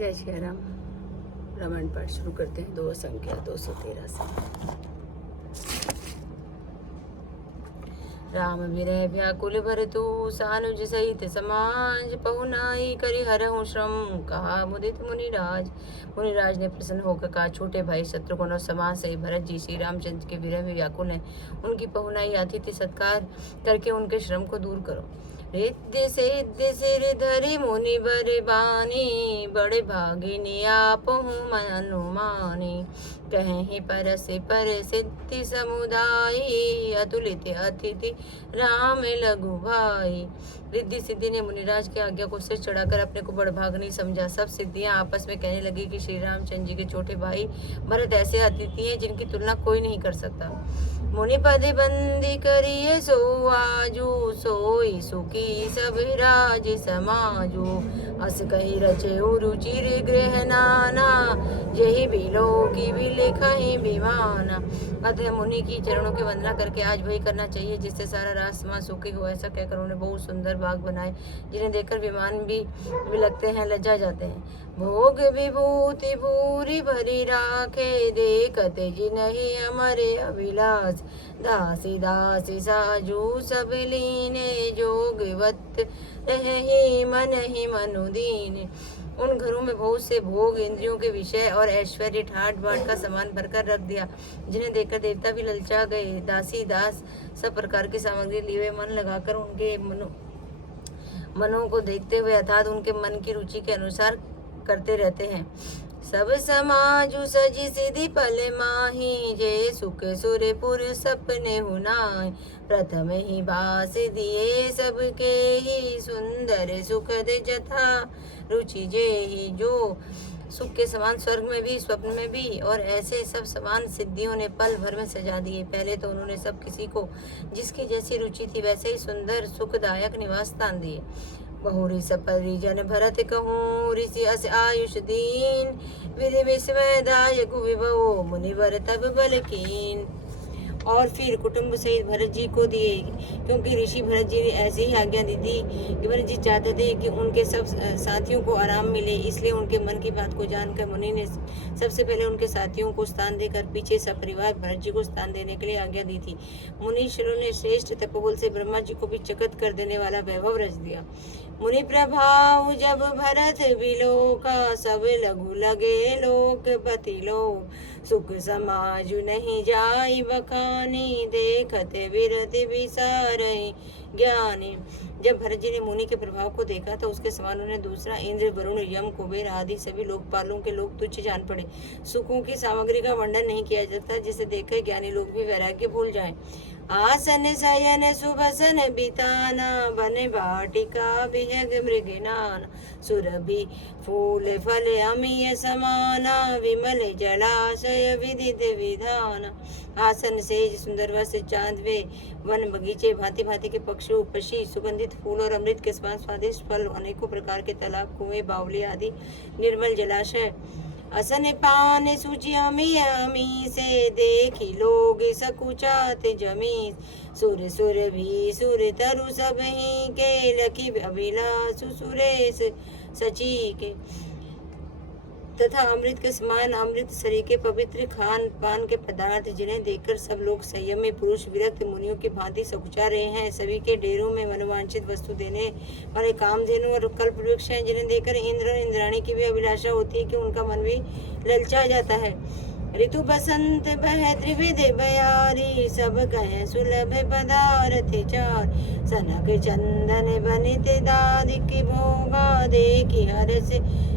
जय श्री राम। रामायण पाठ शुरू करते हैं। दो संख्या 213 से। राम विरह व्याकुल भरतु सानुज सहित समाज पहुनाई करि हरहु श्रम कहा मुदित मुनिराज। मुनिराज ने प्रसन्न होकर कहा, छोटे भाई शत्रुघ्न और समाज सहित भरत जी श्री रामचंद्र के विरह में व्याकुल हैं। उनकी पहुनाई आतिथ्य सत्कार करके उनके श्रम को दूर करो। रिद्ध सिर धरि मुनि बर बानी बड़े भागिनी आप अनुमानी। कहीं परस पर सिद्धि समुदायी अतुलित अतिथि राम लघु भाई। रिद्धि सिद्धि ने मुनिराज की आज्ञा को सिर चढ़ाकर अपने को बड़भाग्नी समझा। सब सिद्धियां आपस में कहने लगी कि श्री रामचंद्र जी के छोटे भाई भरत ऐसे अतिथि हैं जिनकी तुलना कोई नहीं कर सकता। मुनि पद बंदी करिए सो आजू सोई सुखी सब राज समाजू। अस कही रचे रुचिर गृह नाना यही बिलो की भी लिखही विमाना। अतः मुनि की चरणों की वंदना करके आज वही करना चाहिए जिससे सारा राज समाज सुखी हो। ऐसा कहकर उन्होंने बहुत सुंदर बाग बनाए जिन्हें देखकर विमान भी लगते हैं, लज्जा जाते हैं। भोग विभूति भूरी भरी राखे देखते जिन्हि अमरे अभिलाष। दासी दासी साजू सब लीने जोगवत रही मन ही मनुदीन। उन घरों में बहुत से भोग इंद्रियों के विषय और ऐश्वर्य ठाट बाट का सामान भरकर रख दिया जिन्हें देखकर देवता भी ललचा गए। दासी दास सब प्रकार की सामग्री लिए हुए मन लगाकर उनके मनों को देखते हुए अर्थात उनके मन की रुचि के अनुसार करते रहते हैं। सब समाजु सजी सिद्धि पल माही जे सुख सुरपुर सपने हुनाई। प्रथम ही बास दिए सबके ही सुंदर सुखद जथा रुचि जे ही। जो सुख के समान स्वर्ग में भी स्वप्न में भी और ऐसे सब समान सिद्धियों ने पल भर में सजा दिए। पहले तो उन्होंने सब किसी को जिसकी जैसी रुचि थी वैसे ही सुंदर सुखदायक निवास स्थान दिए। बहुरी सपरि जन भरत कहूँ ऋषि अस आयुष दीन विधि विस्मय दायक विभव मुनिवर तब बलकीन। और फिर कुटुंब सहित भरत जी को दिए क्योंकि ऋषि भरत जी ने ऐसी ही आज्ञा दी थी कि भरत जी चाहते थे कि उनके सब साथियों को आराम मिले। इसलिए उनके मन की बात को जानकर मुनि ने सबसे पहले उनके साथियों को स्थान देकर पीछे सब परिवार भरत जी को स्थान देने के लिए आज्ञा दी थी। मुनीश्वरों ने श्रेष्ठ तपोबल से ब्रह्मा जी को भी चकित कर देने वाला वैभव रच दिया। मुनि प्रभाव जब भरत बिलो का सब लघु लगे लोक पति लोग। सुख समाज नहीं जाई बखानी देखते विरति विसारई ज्ञानी। जब भरत जी ने मुनि के प्रभाव को देखा तो उसके समान उन्हें दूसरा इंद्र वरुण यम कुबेर आदि सभी लोकपालों के लोग तुच्छ जान पड़े। सुखों की सामग्री का वर्णन नहीं किया जाता जिसे देखकर ज्ञानी लोग भी वैराग्य भूल जाएं। आसन शयन सुबसन बिताना बने बाटिका विहग मृगनान। सुरभि फूल फल अमीय समाना विमल जलाशय विदित विधान। आसन सेज सुंदर वस्त्र चांदवे वन बगीचे भांति भांति के पक्षी पक्षी सुगंधित फूल और अमृत के समान स्वादिष्ट फल अनेकों प्रकार के तालाब कुएं बावली आदि निर्मल जलाशय। असन पान सूची अमी से देखी लोग सकुचात जमी। सुर सुर भी सुर तरु सब ही के लखी अभिलाष सुरेश सची के। तथा अमृत के समान अमृत शरीर के पवित्र खान पान के पदार्थ जिन्हें देखकर सब लोग संयमी पुरुष विरक्त मुनियों की भांति सकुचा रहे हैं। सभी के डेरों में मनोवांछित वस्तु देने वाले कामधेनु और कल्प वृक्ष हैं जिन्हें देखकर इंद्र और इंद्राणी की भी अभिलाषा होती है कि उनका मन भी ललचा जाता है। ऋतु बसंत बह त्रिविध बयारी सब कहे सुलभ पदार्थ चार। सनक चंदन बनित दादिक भोगा देखी हर्ष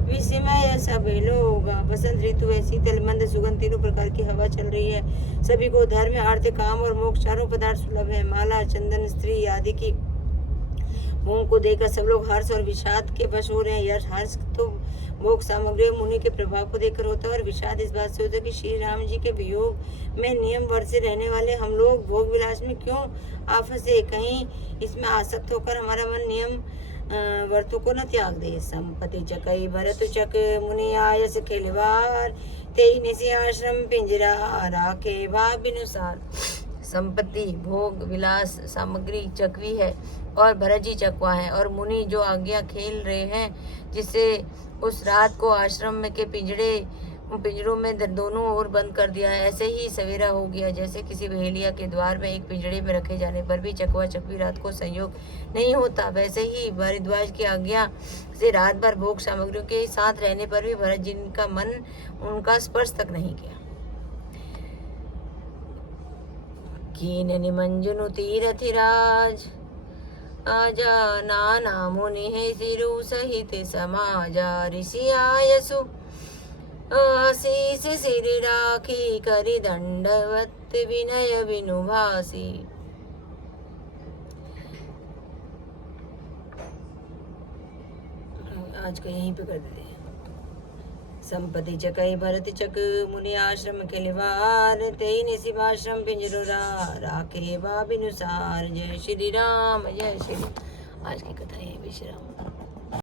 विस्मय सब लोग। बसंत ऋतु है, शीतल मंद सुगंध तीनों प्रकार की हवा चल रही है। सभी को धर्म अर्थ काम और मोक्ष चारों पदार्थ सुलभ है। माला चंदन स्त्री आदि की भोग को देखकर सब लोग हर्ष और विषाद के वश हो रहे हैं। यह हर्ष तो भोग सामग्री मुनि के प्रभाव को देखकर होता है और विषाद इस बात से होता है कि श्री राम जी के वियोग में नियम वर्ष से रहने वाले हम लोग भोग विलास में क्यों आप फंसे। कहीं इसमें आसक्त होकर हमारा मन नियम वर्तों को न त्याग दे। संपत्ति चकई भरत चक मुनि आयस खिलवार तेई निसी आश्रम पिंजरा राखे भाव बिनुसार। संपत्ति भोग विलास सामग्री चकवी है और भरत जी चकवा है। और मुनि जो आज्ञा खेल रहे हैं, जिससे उस रात को आश्रम में के पिंजरों में दोनों ओर बंद कर दिया है। ऐसे ही सवेरा हो गया। जैसे किसी बहेलिया के द्वार में एक पिंजड़े में रखे जाने पर भी चकवा चकवी रात को संयोग नहीं होता, वैसे ही भारद्वाज की आज्ञा से रात भर भोग सामग्रियों के साथ रहने पर भी भरत जी का मन उनका स्पर्श तक नहीं किया। कीन निमंजनु तीरथिराज आजा नाना मुनि सिरु सहित समाजा ऋषि आयसु आशीष सिर राखी करि दंडवत विनय विनुभासी। आज का यहीं पे कर देते हैं। संपत्ति चकई भरत चक मुनि आश्रम खिलवार तेई निशिमाश्रम पिंजरोरा राखे बा बिनुसार। जय श्री राम जय श्री। आज की कथा यहीं विश्राम।